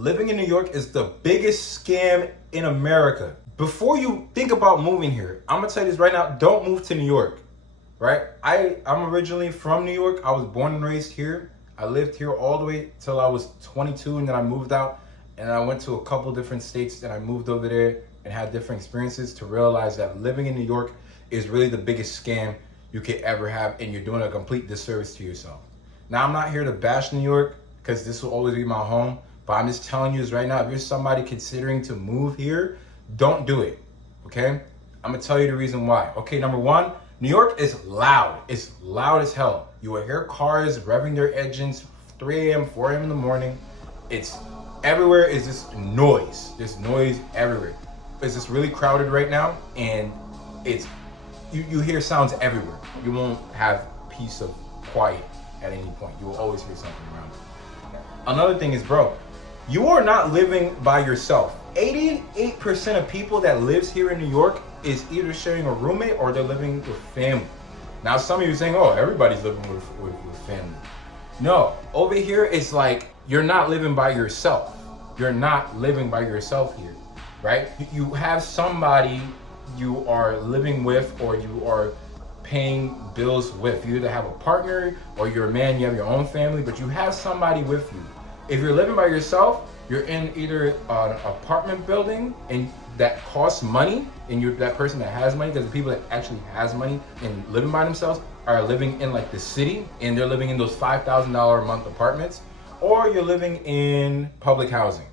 living in New York is the biggest scam in America. Before you think about moving here, I'm gonna tell you this right now, don't move to New York, right? I'm originally from New York. I was born and raised here. I lived here all the way till I was 22, and then I moved out and I went to a couple different states, and I moved over there and had different experiences to realize that living in New York is really the biggest scam you could ever have, and you're doing a complete disservice to yourself. Now, I'm not here to bash New York because this will always be my home, but I'm just telling you this right now. If you're somebody considering to move here, don't do it, okay? I'm gonna tell you the reason why. Okay, number one, New York is loud. It's loud as hell. You will hear cars revving their engines 3 a.m., 4 a.m. in the morning. It's everywhere is just noise. There's noise everywhere. It's just really crowded right now, and it's you hear sounds everywhere. You won't have peace of quiet at any point. You will always hear something around you. Another thing is, bro, you are not living by yourself. 88% of people that lives here in New York is either sharing a roommate or they're living with family. Now, some of you are saying, oh, everybody's living with family. No, over here, it's like you're not living by yourself. You're not living by yourself here, right? You have somebody you are living with, or you are paying bills with. You either have a partner or you're a man, you have your own family, but you have somebody with you. If you're living by yourself, you're in either an apartment building and that costs money, and you're that person that has money, because the people that actually has money and living by themselves are living in like the city, and they're living in those $5,000 a month apartments, or you're living in public housing,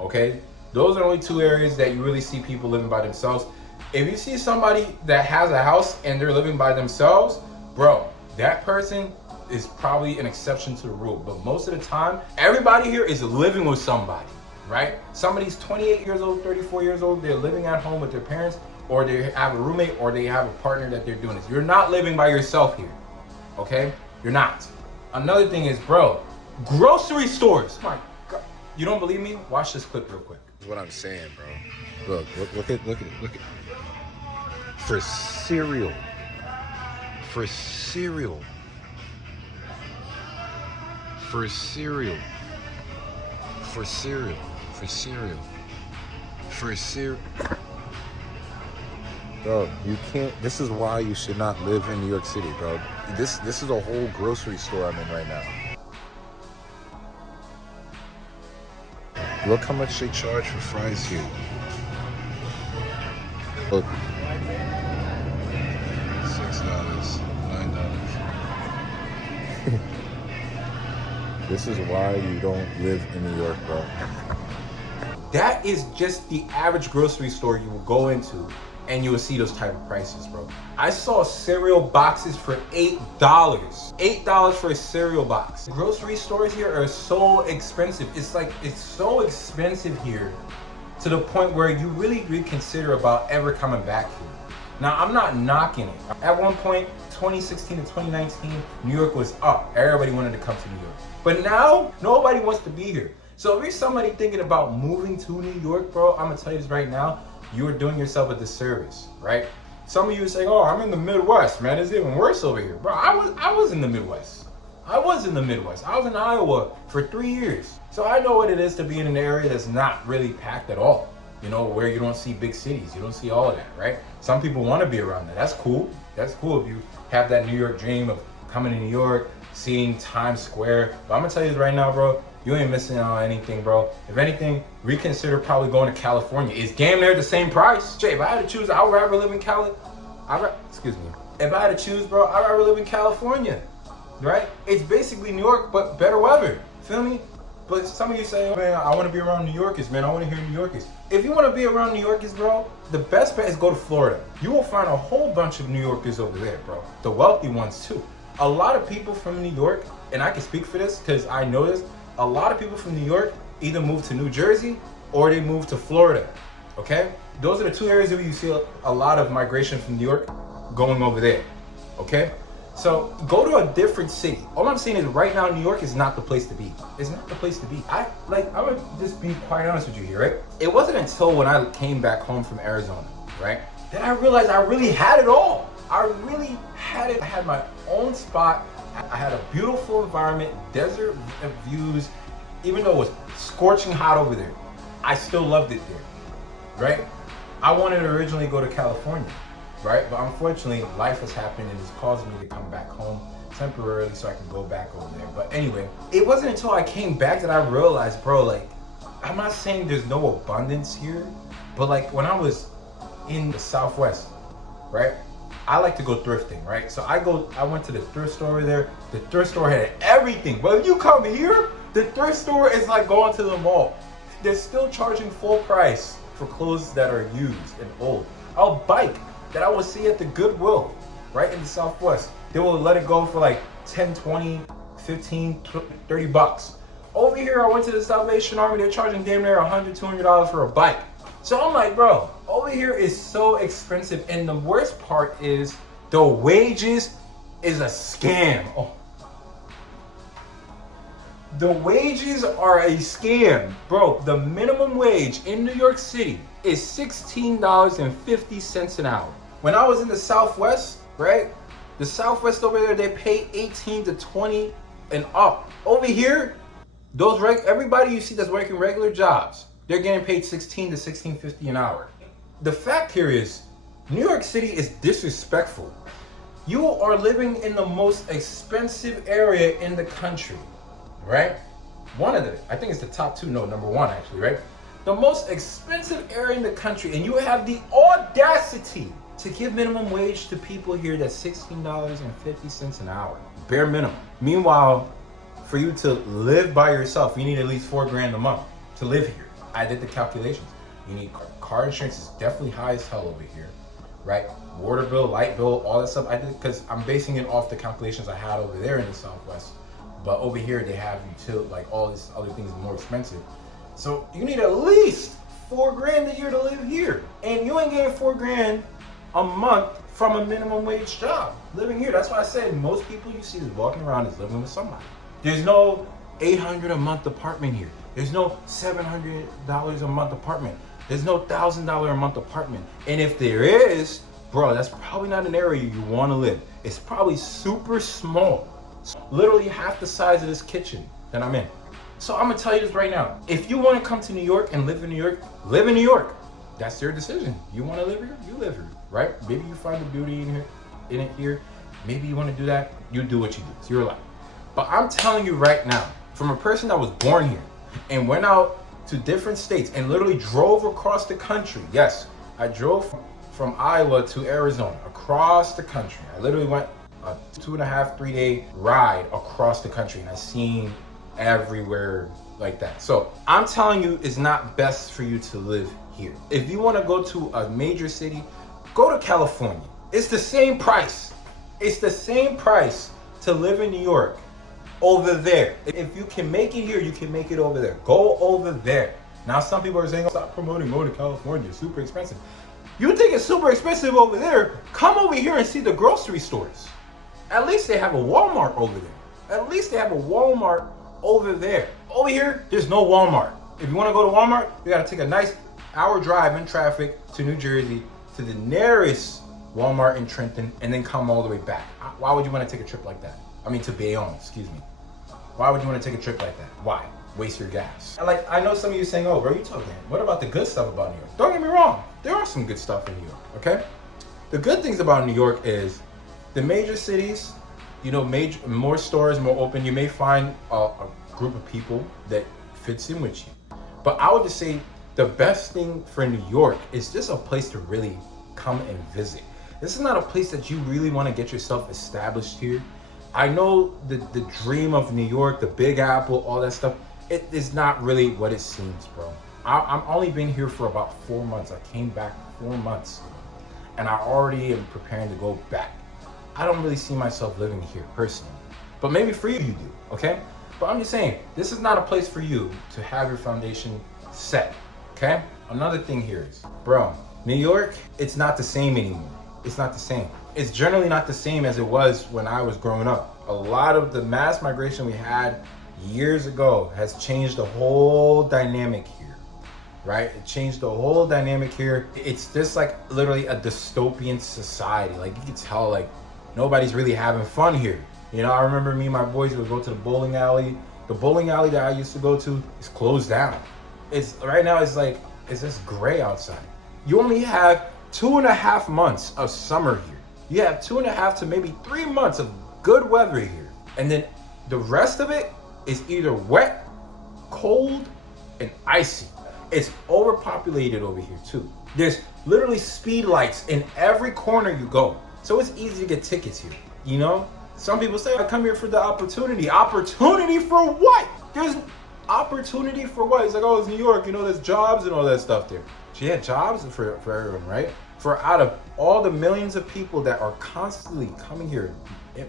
okay? Those are only two areas that you really see people living by themselves. If you see somebody that has a house and they're living by themselves, bro, that person is probably an exception to the rule. But most of the time, everybody here is living with somebody, right? Somebody's 28 years old, 34 years old, they're living at home with their parents, or they have a roommate, or they have a partner that they're doing this. You're not living by yourself here, okay? You're not. Another thing is, bro, grocery stores. My God. You don't believe me? Watch this clip real quick. That's what I'm saying, bro. Look at. For cereal. For cereal. For cereal. For cereal. For cereal. For cereal. Bro, you can't. This is why you should not live in New York City, bro. This is a whole grocery store I'm in right now. Look how much they charge for fries here. Look. $6, $9. This is why you don't live in New York, bro. That is just the average grocery store you will go into, and you will see those type of prices, bro. I saw cereal boxes for $8. $8 for a cereal box. Grocery stores here are so expensive. It's so expensive here to the point where you really reconsider about ever coming back here. Now, I'm not knocking it. At one point, 2016 to 2019, New York was up. Everybody wanted to come to New York. But now, nobody wants to be here. So if you're somebody thinking about moving to New York, bro, I'm gonna tell you this right now, you are doing yourself a disservice, right? Some of you say, oh, I'm in the Midwest, man. It's even worse over here. Bro, I was in the Midwest. I was in Iowa for 3 years. So I know what it is to be in an area that's not really packed at all. You know, where you don't see big cities. You don't see all of that, right? Some people want to be around that. That's cool. That's cool if you have that New York dream of coming to New York, seeing Times Square. But I'm going to tell you this right now, bro. You ain't missing out on anything, bro. If anything, reconsider probably going to California. It's damn near the same price. Jay, if I had to choose, I would rather live in Cali. Excuse me. If I had to choose, bro, I'd rather live in California, right? It's basically New York, but better weather. Feel me? But some of you say, oh, man, I want to be around New Yorkers, man. I want to hear New Yorkers. If you want to be around New Yorkers, bro, the best bet is go to Florida. You will find a whole bunch of New Yorkers over there, bro. The wealthy ones, too. A lot of people from New York, and I can speak for this because I know this, a lot of people from New York either move to New Jersey or they move to Florida, okay? Those are the two areas where you see a lot of migration from New York going over there, okay? So go to a different city. All I'm saying is right now, New York is not the place to be. It's not the place to be. I'm gonna just be quite honest with you here, right? It wasn't until when I came back home from Arizona, right, that I realized I really had it all. I really had it. I had my own spot. I had a beautiful environment, desert views, even though it was scorching hot over there, I still loved it there, right? I wanted to originally go to California, right? But unfortunately, life has happened and it's caused me to come back home temporarily so I can go back over there. But anyway, it wasn't until I came back that I realized, bro, like, I'm not saying there's no abundance here, but like when I was in the Southwest, right? I like to go thrifting, right? So I went to the thrift store over there. The thrift store had everything. But if you come here, the thrift store is like going to the mall. They're still charging full price for clothes that are used and old. A bike that I would see at the Goodwill, right in the Southwest, they will let it go for like 10, 20, 15, 30 bucks. Over here, I went to the Salvation Army, they're charging damn near $100, $200 for a bike. So I'm like, bro, over here is so expensive. And the worst part is the wages is a scam. Oh. The wages are a scam. Bro, the minimum wage in New York City is $16.50 an hour. When I was in the Southwest, right? The Southwest over there, they pay 18 to 20 and up. Over here, everybody you see that's working regular jobs, they're getting paid 16 to 16.50 an hour. The fact here is, New York City is disrespectful. You are living in the most expensive area in the country, right? I think it's the top two, no, number one actually, right? The most expensive area in the country, and you have the audacity to give minimum wage to people here that's $16.50 an hour, bare minimum. Meanwhile, for you to live by yourself, you need at least $4,000 a month to live here. I did the calculations. You need car insurance is definitely high as hell over here, right? Water bill, light bill, all that stuff. I did because I'm basing it off the calculations I had over there in the Southwest. But over here they have like all these other things more expensive. So you need at least $4,000 a year to live here, and you ain't getting $4,000 a month from a minimum wage job living here. That's why I said most people you see is walking around is living with somebody. There's no $800 a month apartment here. There's no $700 a month apartment. There's no $1,000 a month apartment. And if there is, bro, that's probably not an area you want to live. It's probably super small. Literally half the size of this kitchen that I'm in. So I'm gonna tell you this right now. If you want to come to New York and live in New York, live in New York. That's your decision. You want to live here, you live here, right? Maybe you find the beauty in it here. Maybe you want to do that. You do what you do. It's your life. But I'm telling you right now, from a person that was born here and went out to different states and literally drove across the country. Yes, I drove from Iowa to Arizona, across the country. I literally went a 2.5, 3 day ride across the country, and I seen everywhere like that. So I'm telling you, it's not best for you to live here. If you want to go to a major city, go to California. It's the same price. It's the same price to live in New York over there. If you can make it here, you can make it over there. Go over there. Now some people are saying, oh, stop promoting going to California, it's super expensive. You think it's super expensive over there? Come over here and see the grocery stores. At least they have a Walmart over there. At least they have a Walmart over there. Over here, there's no Walmart. If you want to go to Walmart, you got to take a nice hour drive in traffic to New Jersey to the nearest Walmart in Trenton and then come all the way back. Why would you want to take a trip like that? I mean, to Bayonne, excuse me. Why would you want to take a trip like that? Why? Waste your gas. Like, I know some of you saying, oh, bro, you talking. What about the good stuff about New York? Don't get me wrong. There are some good stuff in New York, okay? The good things about New York is the major cities, you know, more stores, more open. You may find a group of people that fits in with you. But I would just say the best thing for New York is just a place to really come and visit. This is not a place that you really want to get yourself established here. I know the dream of New York, the Big Apple, all that stuff, it is not really what it seems, bro. I'm only been here for about 4 months. I came back 4 months and I already am preparing to go back. I don't really see myself living here personally, but maybe for you, you do, okay? But I'm just saying, this is not a place for you to have your foundation set, okay? Another thing here is, bro, New York, it's not the same anymore. It's not the same. It's generally not the same as it was when I was growing up. A lot of the mass migration we had years ago has changed the whole dynamic here, right? It changed the whole dynamic here. It's just like literally a dystopian society. Like you can tell, like nobody's really having fun here. You know, I remember me and my boys would go to the bowling alley. The bowling alley that I used to go to is closed down. It's right now. It's just gray outside. You only have 2.5 months of summer here. You have 2.5 to maybe 3 months of good weather here, and then the rest of it is either wet, cold, and icy. It's overpopulated over here too. There's literally speed lights in every corner you go. So it's easy to get tickets here, you know? Some people say, I come here for the opportunity. Opportunity for what? There's opportunity for what? It's like, oh, it's New York, you know, there's jobs and all that stuff there. So yeah, jobs for everyone, right? For out of all the millions of people that are constantly coming here,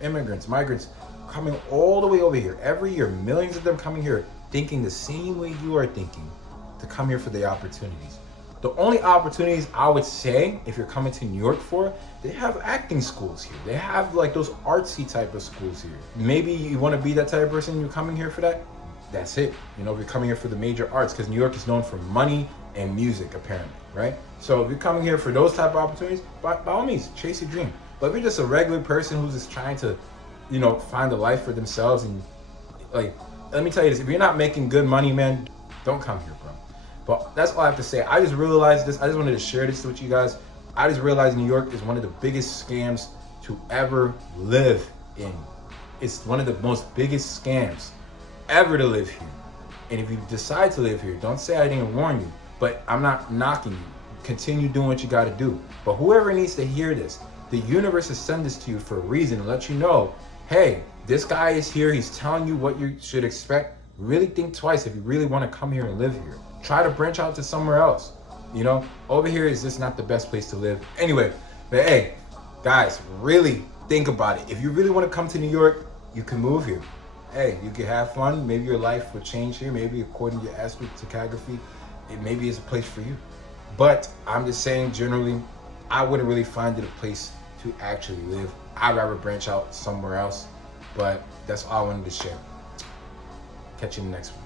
immigrants, migrants, coming all the way over here, every year, millions of them coming here, thinking the same way you are thinking, to come here for the opportunities. The only opportunities I would say, if you're coming to New York for, they have acting schools here. They have like those artsy type of schools here. Maybe you want to be that type of person, you're coming here for that. That's it. You know, if you're coming here for the major arts, because New York is known for money and music, apparently, right? So if you're coming here for those type of opportunities, by all means, chase your dream. But if you're just a regular person who's just trying to, you know, find a life for themselves, and like, let me tell you this, if you're not making good money, man, don't come here, bro. But that's all I have to say. I just realized this. I just wanted to share this with you guys. I just realized New York is one of the biggest scams to ever live in. It's one of the most biggest scams ever to live here. And if you decide to live here, don't say I didn't warn you, but I'm not knocking you. Continue doing what you got to do. But whoever needs to hear this, the universe has sent this to you for a reason, to let you know, hey, this guy is here. He's telling you what you should expect. Really think twice if you really want to come here and live here. Try to branch out to somewhere else. You know, over here is just not the best place to live. Anyway, but hey, guys, really think about it. If you really want to come to New York, you can move here. Hey, you can have fun. Maybe your life will change here. Maybe according to your astrology, it maybe is a place for you. But I'm just saying, generally, I wouldn't really find it a place to actually live. I'd rather branch out somewhere else. But that's all I wanted to share. Catch you in the next one.